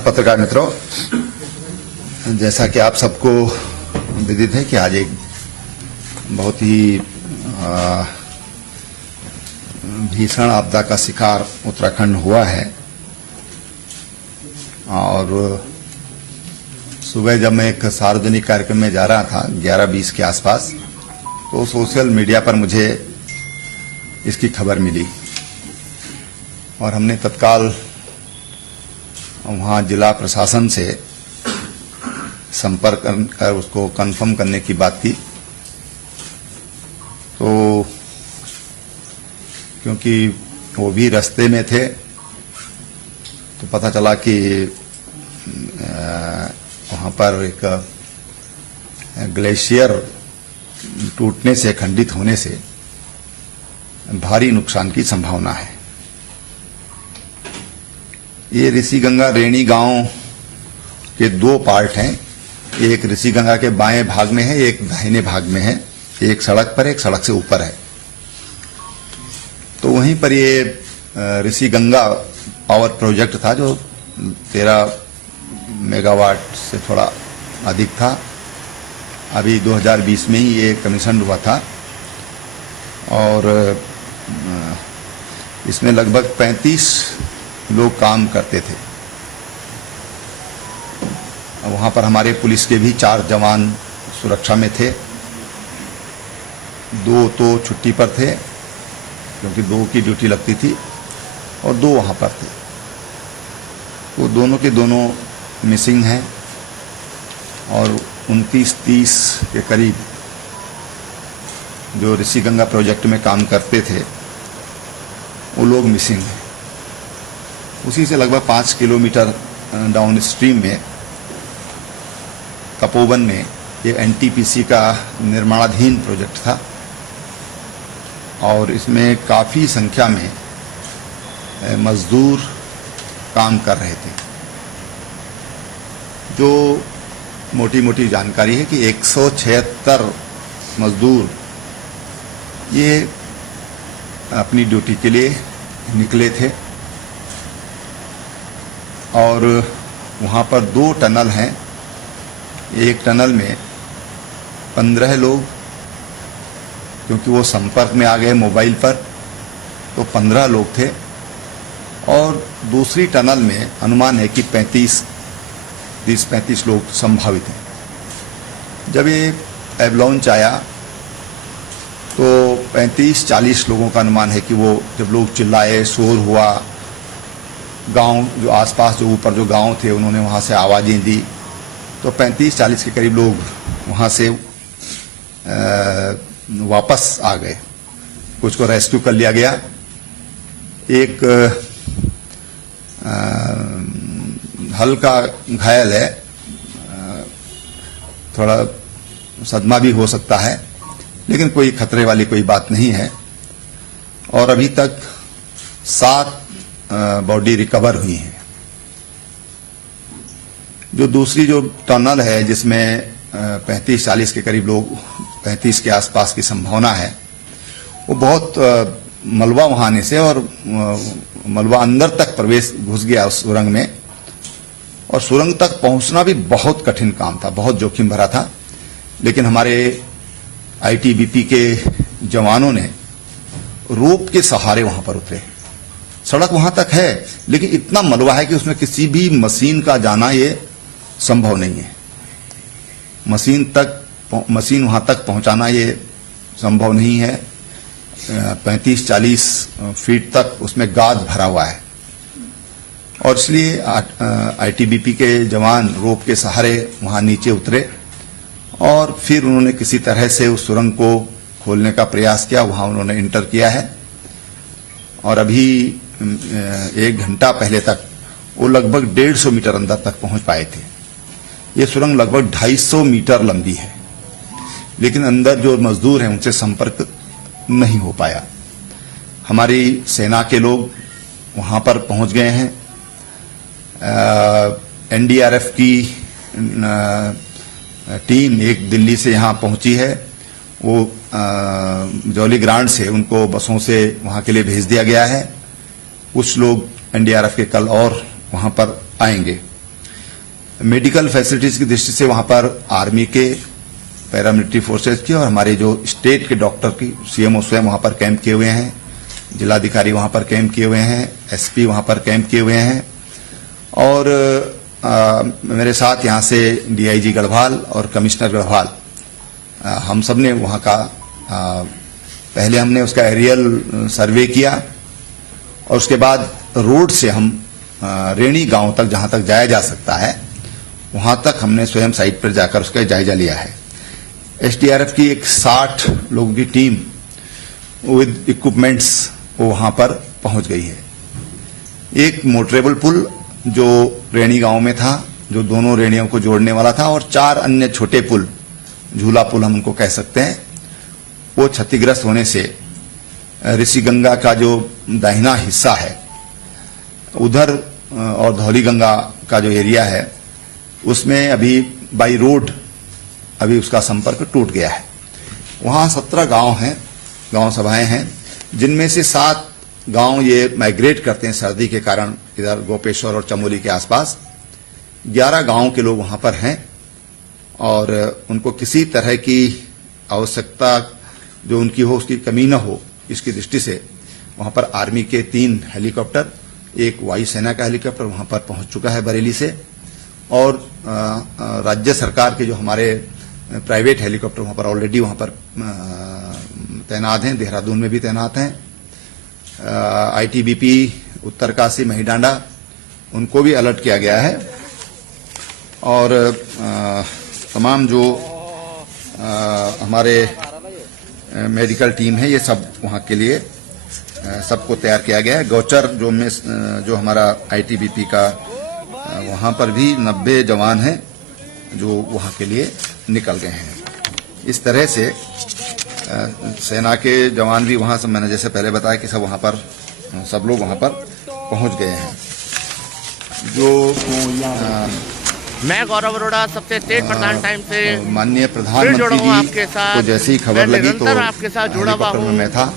पत्रकार मित्रों, जैसा कि आप सबको विदित है कि आज एक बहुत ही भीषण आपदा का शिकार उत्तराखंड हुआ है। और सुबह जब मैं एक सार्वजनिक कार्यक्रम में जा रहा था 11:20 के आसपास, तो सोशल मीडिया पर मुझे इसकी खबर मिली और हमने तत्काल वहां जिला प्रशासन से संपर्क कर उसको कंफर्म करने की बात की। तो क्योंकि वो भी रास्ते में थे तो पता चला कि वहां पर एक ग्लेशियर टूटने से, खंडित होने से भारी नुकसान की संभावना है। ये ऋषिगंगा रेणी गांव के दो पार्ट हैं। एक ऋषिगंगा के बाएं भाग में है, एक दाहिने भाग में है। एक सड़क पर, एक सड़क से ऊपर है। तो वहीं पर ये ऋषिगंगा पावर प्रोजेक्ट था जो 13 मेगावाट से थोड़ा अधिक था। अभी 2020 में ही ये कमीशन हुआ था और इसमें लगभग 35 लोग काम करते थे। वहां पर हमारे पुलिस के भी 4 जवान सुरक्षा में थे। 2 तो छुट्टी पर थे क्योंकि 2 की ड्यूटी लगती थी और 2 वहां पर थे। वो दोनों के दोनों मिसिंग हैं और 29-30 के करीब जो ऋषिगंगा प्रोजेक्ट में काम करते थे वो लोग मिसिंग हैं। उसी से लगभग 5 किलोमीटर डाउन स्ट्रीम में तपोवन में ये एनटीपीसी का निर्माणाधीन प्रोजेक्ट था और इसमें काफ़ी संख्या में मजदूर काम कर रहे थे। जो मोटी मोटी जानकारी है कि 176 मजदूर ये अपनी ड्यूटी के लिए निकले थे और वहाँ पर 2 टनल हैं। एक टनल में 15 लोग, क्योंकि वो संपर्क में आ गए मोबाइल पर, तो 15 लोग थे। और दूसरी टनल में अनुमान है कि 30-35 लोग संभावित हैं। जब ये एवलांच आया तो 35-40 लोगों का अनुमान है कि वो जब लोग चिल्लाए, शोर हुआ, गांव जो आसपास जो ऊपर जो गांव थे उन्होंने वहां से आवाजें दी, तो 35-40 के करीब लोग वहां से वापस आ गए। कुछ को रेस्क्यू कर लिया गया। एक हल्का घायल है, थोड़ा सदमा भी हो सकता है, लेकिन कोई खतरे वाली कोई बात नहीं है। और अभी तक 7 बॉडी रिकवर हुई है। जो दूसरी जो टनल है जिसमें 35-40 के करीब लोग, 35 के आसपास की संभावना है, वो बहुत मलबा वहां आने से और मलबा अंदर तक प्रवेश घुस गया उस सुरंग में और सुरंग तक पहुंचना भी बहुत कठिन काम था, बहुत जोखिम भरा था। लेकिन हमारे आईटीबीपी के जवानों ने रोप के सहारे वहां पर उतरे। सड़क वहां तक है लेकिन इतना मलबा है कि उसमें किसी भी मशीन का जाना ये संभव नहीं है। मशीन वहां तक पहुंचाना ये संभव नहीं है। 35-40 फीट तक उसमें गाद भरा हुआ है और इसलिए आईटीबीपी के जवान रोप के सहारे वहां नीचे उतरे और फिर उन्होंने किसी तरह से उस सुरंग को खोलने का प्रयास किया। वहां उन्होंने इंटर किया है और अभी 1 घंटा पहले तक वो लगभग 150 मीटर अंदर तक पहुंच पाए थे। ये सुरंग लगभग 250 मीटर लंबी है, लेकिन अंदर जो मजदूर हैं उनसे संपर्क नहीं हो पाया। हमारी सेना के लोग वहां पर पहुंच गए हैं। एनडीआरएफ की टीम एक दिल्ली से यहां पहुंची है। वो जौली ग्रांट से उनको बसों से वहां के लिए भेज दिया गया है। कुछ लोग एनडीआरएफ के कल और वहां पर आएंगे। मेडिकल फैसिलिटीज की दृष्टि से वहां पर आर्मी के, पैरामिलिट्री फोर्सेज की और हमारे जो स्टेट के डॉक्टर की सीएमओ स्वयं वहां पर कैंप किए हुए हैं, जिलाधिकारी वहां पर कैंप किए हुए हैं, एसपी वहां पर कैंप किए हुए हैं और मेरे साथ यहां से डीआईजी गढ़वाल और कमिश्नर गढ़वाल हम सब ने वहां का पहले हमने उसका एरियल सर्वे किया और उसके बाद रोड से हम रेणी गांव तक जहां तक जाया जा सकता है वहां तक हमने स्वयं साइट पर जाकर उसका जायजा लिया है। एसडीआरएफ की एक 60 लोगों की टीम विद इक्विपमेंट्स वो वहां पर पहुंच गई है। एक मोटरेबल पुल जो रेणी गांव में था, जो दोनों रेणियों को जोड़ने वाला था, और 4 अन्य छोटे पुल, झूला पुल हम उनको कह सकते हैं, वो क्षतिग्रस्त होने से ऋषिगंगा का जो दाहिना हिस्सा है उधर और धौली गंगा का जो एरिया है उसमें अभी बाई रोड अभी उसका संपर्क टूट गया है। वहां 17 गांव हैं, गांव सभाएं हैं, जिनमें से 7 गांव ये माइग्रेट करते हैं सर्दी के कारण इधर गोपेश्वर और चमोली के आसपास। 11 गांव के लोग वहां पर हैं और उनको किसी तरह की आवश्यकता जो उनकी हो उसकी कमी न हो इसकी दृष्टि से वहां पर आर्मी के 3 हेलीकॉप्टर, एक वायुसेना का हेलीकॉप्टर वहां पर पहुंच चुका है बरेली से और राज्य सरकार के जो हमारे प्राइवेट हेलीकॉप्टर वहां पर ऑलरेडी वहां पर तैनात हैं, देहरादून में भी तैनात हैं। आईटीबीपी उत्तरकाशी महिडांडा उनको भी अलर्ट किया गया है और तमाम जो हमारे मेडिकल टीम है ये सब वहां के लिए सबको तैयार किया गया है। गौचर जो हमारा आईटीबीपी का वहां पर भी 90 जवान हैं जो वहां के लिए निकल गए हैं। इस तरह से सेना के जवान भी वहां, मैंने जैसे पहले बताया कि सब वहां पर सब लोग वहां पर पहुंच गए हैं। जो मैं गौरव अरोड़ा, सबसे तेज प्रधान टाइम से माननीय प्रधानमंत्री जी को जैसी खबर लगी तो आपके साथ जुड़ा हुआ हूं। मैं था,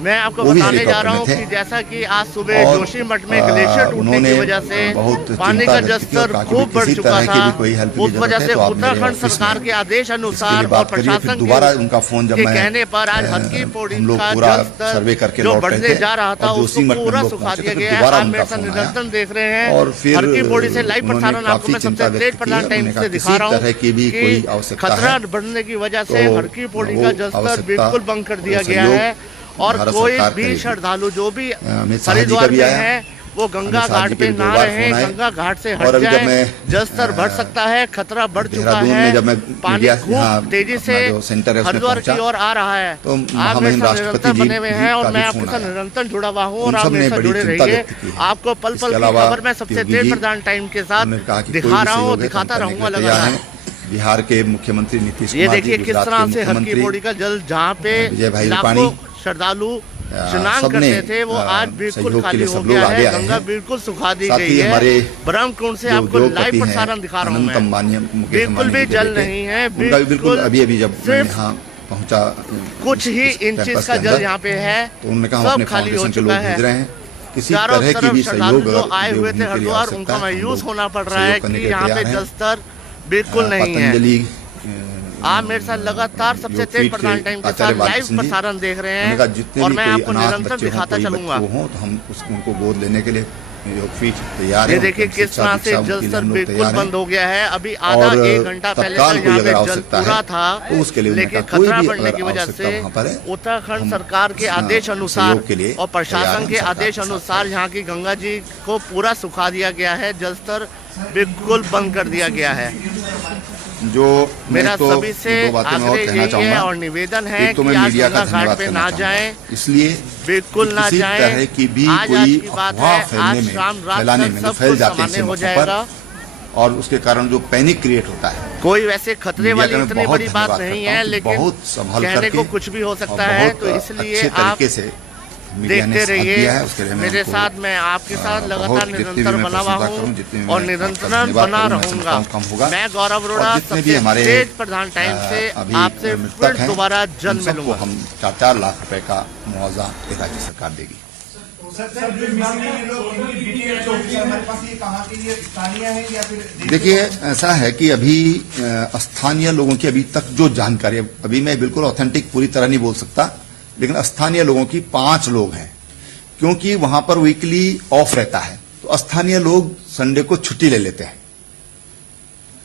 मैं आपको बताने जा रहा हूं कि जैसा कि आज सुबह जोशीमठ में ग्लेशियर टूटने की वजह से पानी का जलस्तर खूब बढ़ चुका था। उस वजह से उत्तराखंड सरकार के आदेश अनुसार और प्रशासन के कहने पर आज हरकी पौड़ी का जलस्तर जो बढ़ने जा रहा था उसको पूरा सुखा दिया गया है। आप मेरे साथ निरंतर देख रहे हैं हरकी पौड़ी से लाइव प्रसारण आपको मैं सबसे तेज प्रधान टाइम से दिखा रहा हूँ कि खतरा बढ़ने की वजह से हरकी पौड़ी का जलस्तर बिल्कुल बंद कर दिया गया है और कोई भी श्रद्धालु जो भी हरिद्वार में है वो गंगा घाट पे ना रहे, गंगा घाट से हट जाए। जलस्तर बढ़ सकता है, खतरा बढ़ चुका है, पानी खूब तेजी से हरिद्वार की ओर आ रहा है। आप मेरे साथ निरंतर बने हुए हैं और मैं आपके साथ निरंतर जुड़ा हुआ हूँ और आप मेरे साथ जुड़े रहिए। आपको पल पल की खबर मैं सबसे तेज प्रधान टाइम के साथ दिखा रहा हूँ, दिखाता रहूंगा लगातार। बिहार के मुख्यमंत्री नीतीश कुमार, ये देखिए किस तरह से हरकी पौड़ी का जल जहाँ पे लाखों श्रद्धालु स्नान करते थे वो आज बिल्कुल खाली हो गया है। गंगा बिल्कुल सुखा दी गई है। ब्रह्मकुंड से आपको लाइव प्रसारण दिखा रहा हूँ मैं। बिल्कुल भी जल नहीं है, बिल्कुल अभी जब यहाँ पहुँचा कुछ ही इंचेस का जल यहाँ पे है, सब खाली हो चुका है। किसी तरह की भी सहयोग जो आए हुए थे हरिद्वार उनका मायूस होना पड़ रहा है कि यहाँ पे जलस्तर बिल्कुल नहीं है। आप मेरे साथ लगातार सबसे तेज प्रधान टाइम के साथ लाइव प्रसारण देख रहे हैं और मैं आपको निरंतर दिखाता चलूंगा। तो हम उनको गोद लेने के लिए तैयार ये देखिए किस तरह से जलस्तर बिल्कुल बंद हो गया है। अभी आधा 1 घंटा पहले तक यहाँ पे जल पूरा था, लेकिन खतरा बढ़ने की वजह से उत्तराखंड सरकार के आदेश अनुसार और प्रशासन के आदेश अनुसार यहाँ की गंगा जी को पूरा सुखा दिया गया है। जलस्तर बिल्कुल बंद कर दिया गया है। जो मेरा सभी से आग्रह यही है और निवेदन है कि आज गंगा घाट पे ना जाएं, इसलिए बिल्कुल ना जाएं। तरह की भी कोई अफवाह फैलाने में फैल जाते हैं हो जाएगा और उसके कारण जो पैनिक क्रिएट होता है। कोई वैसे खतरे वाली इतनी बड़ी बात नहीं है, लेकिन कहने को कुछ भी हो सकता है, तो इसलिए आप देखते रहिए मेरे साथ। मैं आपके साथ लगातार निरंतर बना हुआ हूँ और निरंतर बना रहूंगा। मैं गौरव अरोड़ा, सबसे तेज प्रधान टाइम से आपसे फिर दोबारा जन्म मिलूंगा। हम 4-4 लाख रुपए का मुआवजा राज्य सरकार देगी। देखिए, ऐसा है कि अभी स्थानीय लोगों की अभी तक जो जानकारी, अभी मैं बिल्कुल ऑथेंटिक पूरी तरह नहीं बोल सकता, लेकिन स्थानीय लोगों की 5 लोग हैं, क्योंकि वहां पर वीकली ऑफ रहता है, तो स्थानीय लोग संडे को छुट्टी ले लेते हैं।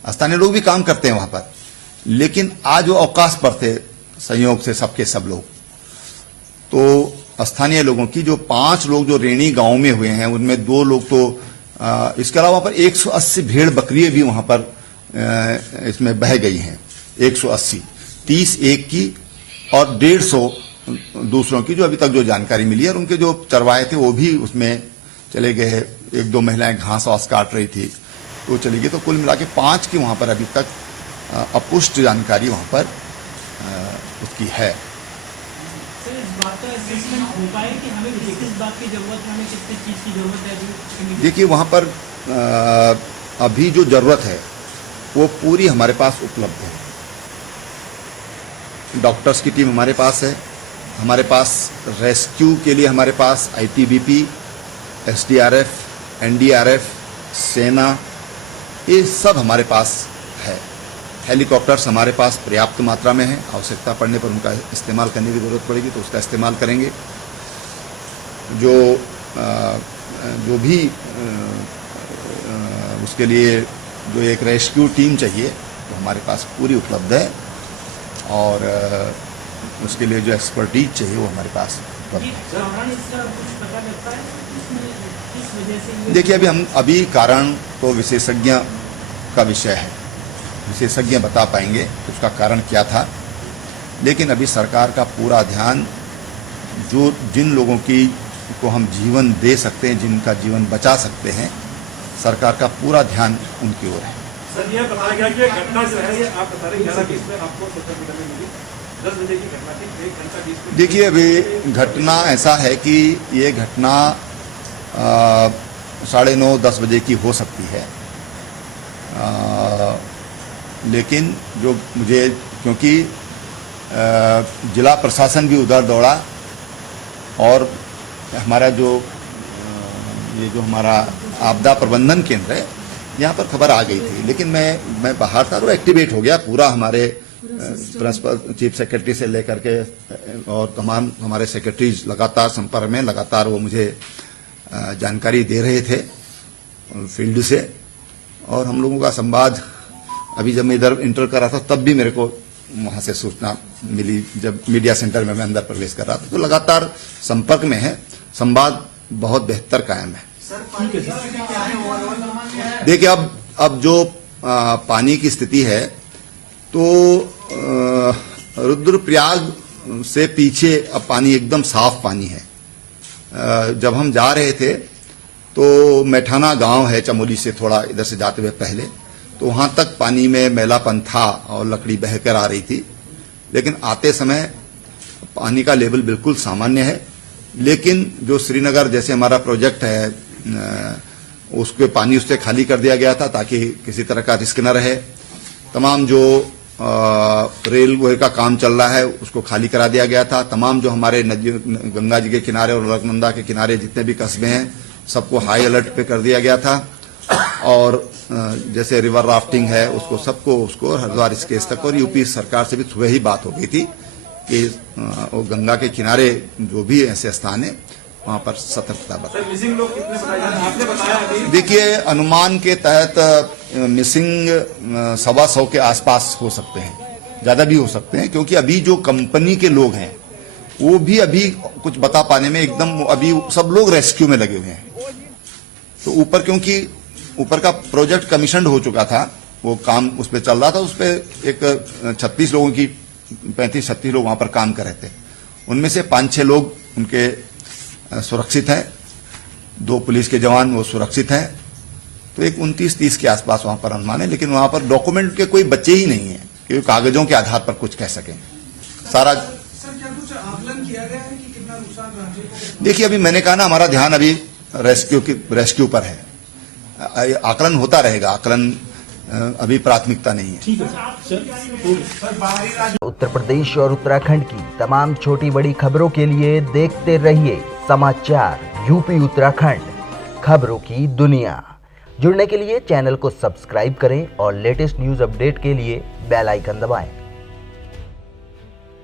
स्थानीय लोग भी काम करते हैं वहां पर, लेकिन आज वो अवकाश पर थे संयोग से सबके सब लोग। तो स्थानीय लोगों की जो 5 लोग जो रेणी गांव में हुए हैं, उनमें 2 लोग तो इसके अलावा पर 180 भेड़ बकरियां भी वहां पर इसमें बह गई हैं। 180, 30 एक की और 150 दूसरों की, जो अभी तक जो जानकारी मिली है। और उनके जो चरवाहे थे वो भी उसमें चले गए। 1-2 महिलाएं घास वास काट रही थी तो चली गई। तो कुल मिला के 5 की वहां पर अभी तक अपुष्ट जानकारी वहां पर उसकी है। देखिए, वहां पर अभी जो जरूरत है वो पूरी हमारे पास उपलब्ध है। डॉक्टर्स की टीम हमारे पास है, हमारे पास रेस्क्यू के लिए हमारे पास ITBP, SDRF, NDRF, सेना, ये सब हमारे पास है। हेलीकॉप्टर्स हमारे पास पर्याप्त मात्रा में है। आवश्यकता पड़ने पर उनका इस्तेमाल करने की जरूरत पड़ेगी तो उसका इस्तेमाल करेंगे। जो भी उसके लिए जो एक रेस्क्यू टीम चाहिए तो हमारे पास पूरी उपलब्ध है, और उसके लिए जो एक्सपर्टीज चाहिए वो हमारे पास उपलब्ध है। देखिए, अभी कारण तो विशेषज्ञ का विषय है, विशेषज्ञ बता पाएंगे उसका कारण क्या था। लेकिन अभी सरकार का पूरा ध्यान जिन लोगों को हम जीवन दे सकते हैं, जिनका जीवन बचा सकते हैं, सरकार का पूरा ध्यान उनकी ओर है। सर, यह बताया गया कि घटना जो है ये आप बता रहे 11:20 में आपको सोशल मीडिया में मिली, 10 बजे की घटना थी, 1 घंटा 20 मिनट। देखिए, अभी घटना ऐसा है कि ये घटना 9:30-10 बजे की हो सकती है। लेकिन जो मुझे, क्योंकि जिला प्रशासन भी उधर दौड़ा और हमारा जो हमारा आपदा प्रबंधन केंद्र है, यहाँ पर खबर आ गई थी, लेकिन मैं बाहर था तो एक्टिवेट हो गया पूरा। हमारे प्रिंसिपल चीफ सेक्रेटरी से लेकर के और तमाम हमारे सेक्रेटरीज लगातार संपर्क में, लगातार वो मुझे जानकारी दे रहे थे फील्ड से। और हम लोगों का संवाद, अभी जब मैं इधर इंटर कर रहा था तब भी मेरे को वहां से सूचना मिली, जब मीडिया सेंटर में मैं अंदर प्रवेश कर रहा था। तो लगातार संपर्क में है, संवाद बहुत बेहतर कायम है। देखिए, अब जो पानी की स्थिति है, तो रुद्रप्रयाग से पीछे अब पानी एकदम साफ पानी है। जब हम जा रहे थे तो मैठाना गांव है चमोली से थोड़ा इधर से जाते हुए पहले, तो वहां तक पानी में मैलापन था और लकड़ी बहकर आ रही थी। लेकिन आते समय पानी का लेवल बिल्कुल सामान्य है। लेकिन जो श्रीनगर जैसे हमारा प्रोजेक्ट है, उसके पानी उससे खाली कर दिया गया था ताकि किसी तरह का रिस्क न रहे। तमाम जो रेलवे का काम चल रहा है उसको खाली करा दिया गया था। तमाम जो हमारे नदी, गंगा जी के किनारे और अलकनंदा के किनारे जितने भी कस्बे हैं, सबको हाई अलर्ट पे कर दिया गया था। और जैसे रिवर राफ्टिंग है उसको हरिद्वार स्केच तक, और यूपी सरकार से भी सुबह ही बात हो गई थी कि वो गंगा के किनारे जो भी ऐसे स्थान है वहां पर सतर्कता बरतें। मिसिंग लोग कितने बताए जा रहे हैं? आपने बताया अभी। देखिए, अनुमान के तहत मिसिंग 125 के आसपास हो सकते हैं, ज्यादा भी हो सकते हैं, क्योंकि अभी जो कंपनी के लोग हैं वो भी अभी कुछ बता पाने में एकदम, अभी सब लोग रेस्क्यू में लगे हुए हैं। तो ऊपर, क्योंकि ऊपर का प्रोजेक्ट कमीशन्ड हो चुका था, वो काम उस पर चल रहा था, उस पर एक 36 लोगों की 35-36 लोग वहां पर काम कर रहे थे। उनमें से 5-6 लोग उनके सुरक्षित हैं, 2 पुलिस के जवान वो सुरक्षित हैं। तो एक 29-30 के आसपास वहां पर अनुमान है। लेकिन वहां पर डॉक्यूमेंट के कोई बच्चे ही नहीं है कि कागजों के आधार पर कुछ कह सकें। सारा सर, क्या कुछ आकलन किया गया है कि कितना नुकसान राज्य को? देखिए, अभी मैंने कहा ना, हमारा ध्यान अभी रेस्क्यू पर है। आकलन होता रहेगा, आकलन अभी प्राथमिकता नहीं है। उत्तर प्रदेश और उत्तराखंड की तमाम छोटी बड़ी खबरों के लिए देखते रहिए समाचार। यूपी उत्तराखंड, खबरों की दुनिया। जुड़ने के लिए चैनल को सब्सक्राइब करें और लेटेस्ट न्यूज अपडेट के लिए बेल आइकन दबाएं।